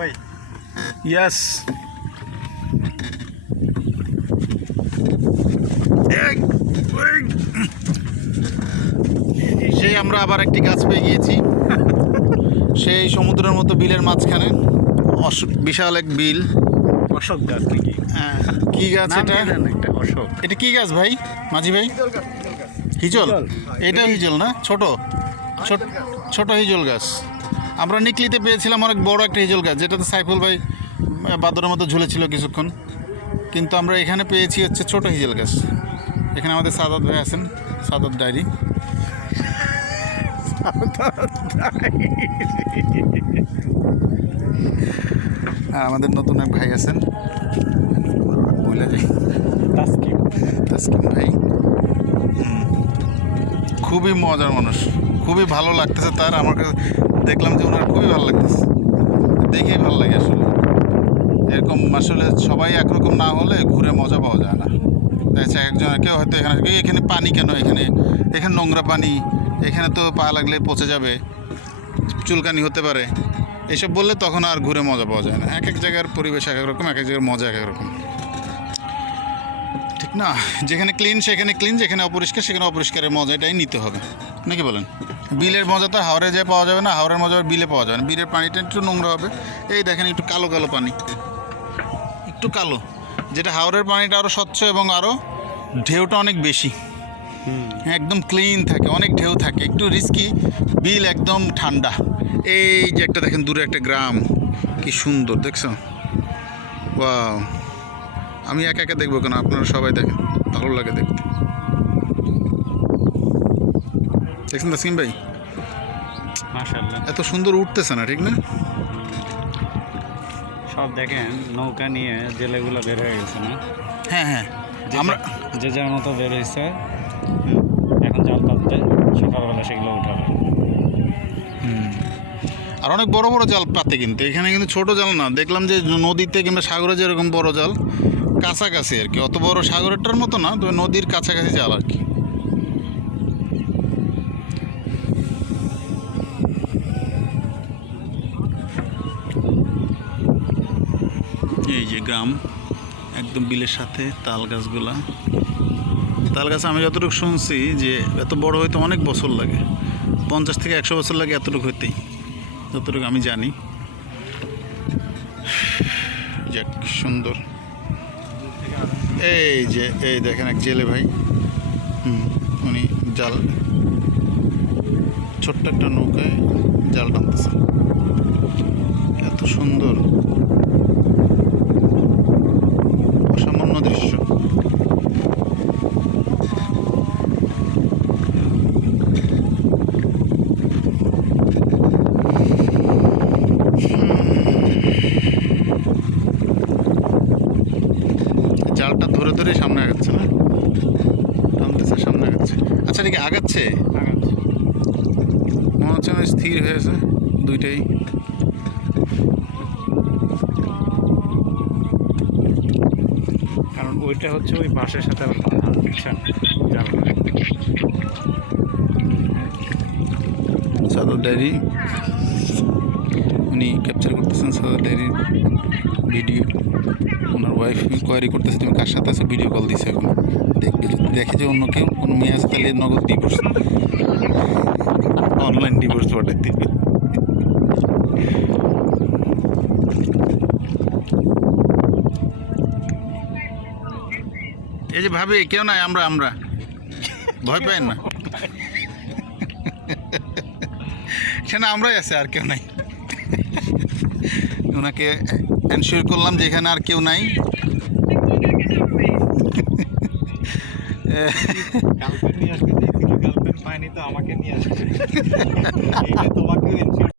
ভাই। ইয়াস সেই আমরা আবার একটি গাছ পেয়ে গিয়েছি সেই সমুদ্রের মতো বিলের মাঝখানে। বিশাল এক বিল। অশোক গাছ নাকি? হ্যাঁ, কি গাছ এটা? অশোক। এটা কি গাছ ভাই? মাঝি ভাই? হিজল। হিজল। এটা হিজল না? ছোট। ছোট ছোট হিজল গাছ। আমরা নিকলিতে পেয়েছিলাম অনেক বড় একটা হিজল গাছ যেটাতে সাইফুল ভাই বাদরের মতো ঝুলেছিল কিছুক্ষণ। কিন্তু আমরা এখানে পেয়েছি হচ্ছে ছোট হিজল গাছ। এখানে আমাদের সাদাত ভাই আছেন সাদাত ডায়েরি। আর আমাদের নতুন এক ভাই আছেন। বলে যাই ভাই। খুবই মজার মানুষ। খুবই ভালো লাগতেছে তার। আমার কাছে দেখলাম যে ওনার খুবই ভালো লাগতেছে। দেখেই ভালো লাগে আসলে। এরকম আসলে সবাই একরকম না হলে ঘুরে মজা পাওয়া যায় না। দেখছে একজন কেউ হয়তো এখানে "এই, এখানে পানি কেন এখানে? এখানে নোংরা পানি এখানে তো পা লাগলে পচে যাবে চুলকানি হতে পারে। এসব বললে তখন আর ঘুরে মজা পাওয়া যায় না। এক এক জায়গার পরিবেশ এক এক রকম এক এক জায়গার মজা এক এক রকম। ঠিক না? যেখানে ক্লিন সেখানে ক্লিন যেখানে অপরিষ্কার সেখানে অপরিষ্কারের মজা এটাই নিতে হবে। নাকি বলেন? বিলের মজা তো হাওড়ে যায় পাওয়া যাবে না হাওড়ের মজা বিলে পাওয়া যাবে না। বিলের পানিটা একটু নোংরা হবে। এই দেখেন একটু কালো কালো পানি। একটু কালো। যেটা হাওড়ের পানিটা আরও স্বচ্ছ এবং আরও ঢেউটা অনেক বেশি। একদম ক্লিন থাকে অনেক ঢেউ থাকে একটু রিস্কি বিল একদম ঠান্ডা। এই যে একটা দেখেন দূরে একটা গ্রাম। কি সুন্দর দেখছ? ওয়াও। আমি একা একা দেখব কেন? আপনারা সবাই দেখেন ভালো লাগে দেখতে। দেখছেন তাসিম ভাই? এত সুন্দর উঠতেছে না ঠিক না? সব দেখেন নৌকা নিয়ে জেলেগুলো বের হয়ে গেছে না? হ্যাঁ হ্যাঁ। আমরা যে যার মতো বের হয়েছে এখন জাল পাততে সকালবেলা সেগুলো উঠাবে। আর অনেক বড় বড় জাল পাতে কিন্তু এখানে কিন্তু ছোট জাল না। দেখলাম যে নদীতে কিংবা সাগরে যেরকম বড় জাল কাছাকাছি আর কি। অত বড় সাগরেরটার মতো না তবে নদীর কাছাকাছি জাল আর কি। এই যে গ্রাম, একদম বিলের সাথে তাল গাছগুলা। তাল গাছ আমি যতটুকু শুনছি যে এত বড় হইতে অনেক বছর লাগে, পঞ্চাশ থেকে একশো বছর লাগে এতটুকু হইতেই, যতটুকু আমি জানি। যাক সুন্দর। এই যে, এই দেখেন এক জেলে ভাই, হুম, উনি জাল, ছোট্ট একটা নৌকায় জাল টানতেছে। এত সুন্দর। ধরে সামনে আগাচ্ছে না? টানতেছে সামনে আগাচ্ছে। আচ্ছা ঠিক আগাচ্ছে? মনে হচ্ছে না স্থির হয়েছে দুইটাই। কারণ ওইটা হচ্ছে ওই বাসের সাথে সাদর ডায়েরি। উনি ক্যাপচার করতেছেন সাদর ডায়েরির ভিডিও। ওনার ওয়াইফ কোয়ারি করতেছে তুমি কার সাথে আছে? ভিডিও কল দিছে এখন। দেখবে যদি দেখে যে অন্য কেউ কোনো মেয়ে আছে তাহলে নগদ ডিভোর্স অনলাইন ডিভোর্স পাঠাই দিবে। এই যে ভাবি কেউ নাই? আমরা আমরা। ভয় পাই না। সেখানে আমরাই আছে আর কেউ নাই। ওনাকে এনশিওর করলাম যে এখানে আর কেউ নাই। গার্লফ্রেন্ড নিয়ে আসতে গার্লফ্রেন্ড পায়নি তো আমাকে নিয়ে আসছে তোমাকে